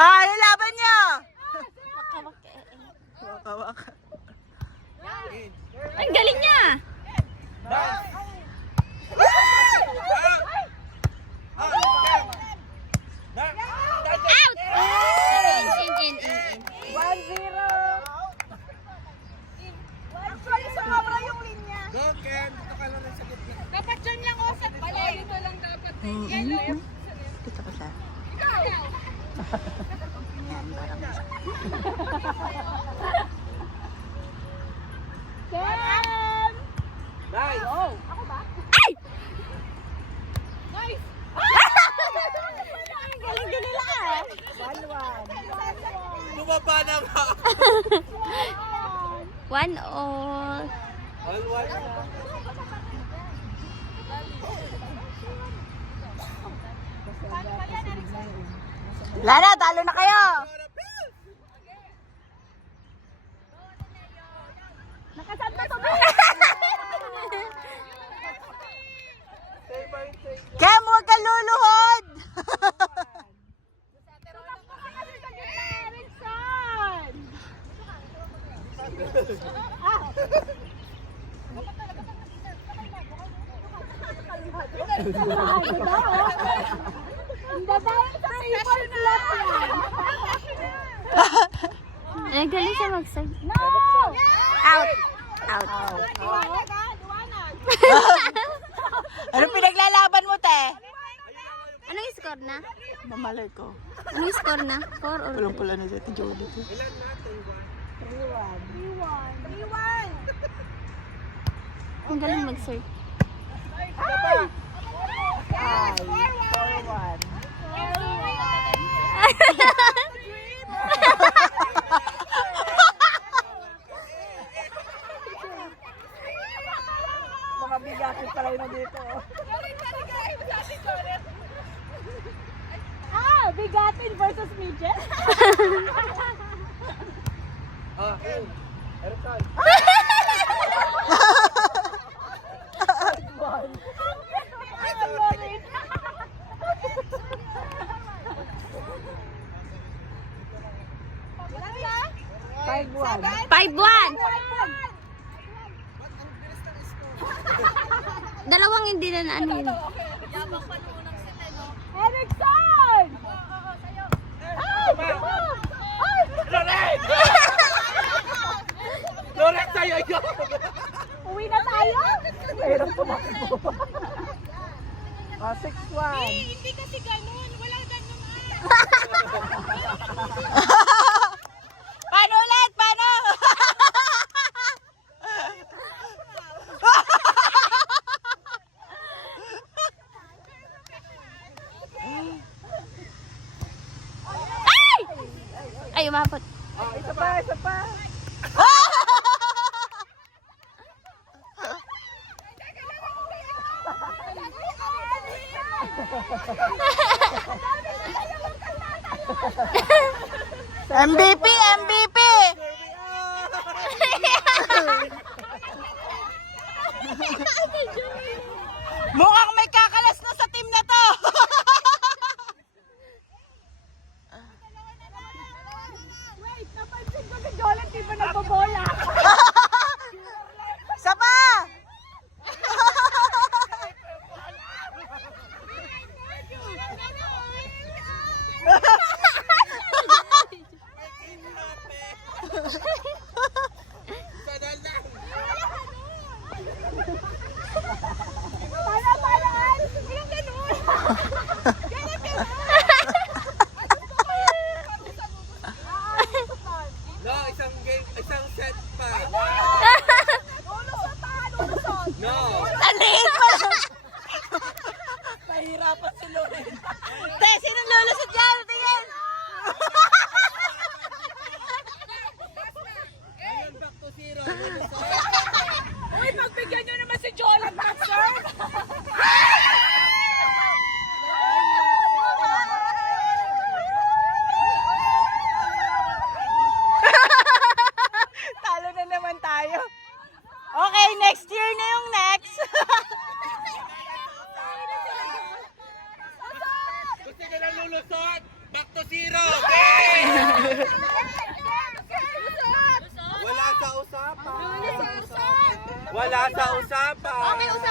Ah, ano laban niya? Waka. Ang galing niya! Out! In. 1-0. Actually, sumabra yung linya. Dapat dyan lang osat. Bale, dito lang dapat. Yellow. Kita ko siya. Sam! Nice! Oh! Ako ba? Ay! Nice! Ang galing din nila ah! 1-1. Bumaba na nga! 1 all. All one na. Lana, talo na kayo! Nakasad na to ba? Kem, huwag ka luluhod! Tumakbo ka kasi sa gitna, Erickson! Ang babae sa people club yan! Ang galing siya magsag. No! Out! Out. Duwanag ha? Duwanag! Ano pinaglalaban mo, te? Anong score na? Mamalay ko. Anong score na? 4 or Walang pala na si Ate Jody. 3-1. ang galing mag-serve. Ay! 4-1. Mga bigatin pala yun dito. Bigatin versus midget? Erickson! Five-one. 5-1! Dalawang hindi na ano yun. Erickson! Loret sa'yo yun! Uwi na tayo? Mahirap tumakbo. 6-1. Hindi kasi ganun. Wala ganun Paano ulit? Paano? Ay! Ay, umabot. Isa pa. MVP! Mukhang may kakalas na sa team na to! Wait, napansin ko si Jolet, di ba nagbobola? Isa pa! Para-paraan! Walang ganun! No, isang set pa. Ulusot! No! Aliit pa! Nahihirapan si Loren. Te, sino lulusot dyan? Tingin! Ngayon back to 0. Uy, pagbigyan nyo naman si Jolet, Maxer! Talo na naman tayo. Okay, next year na yung next. Gusto nyo lang lulusot? Back to 0. Okay! Wala sa usapan. Okay, usapan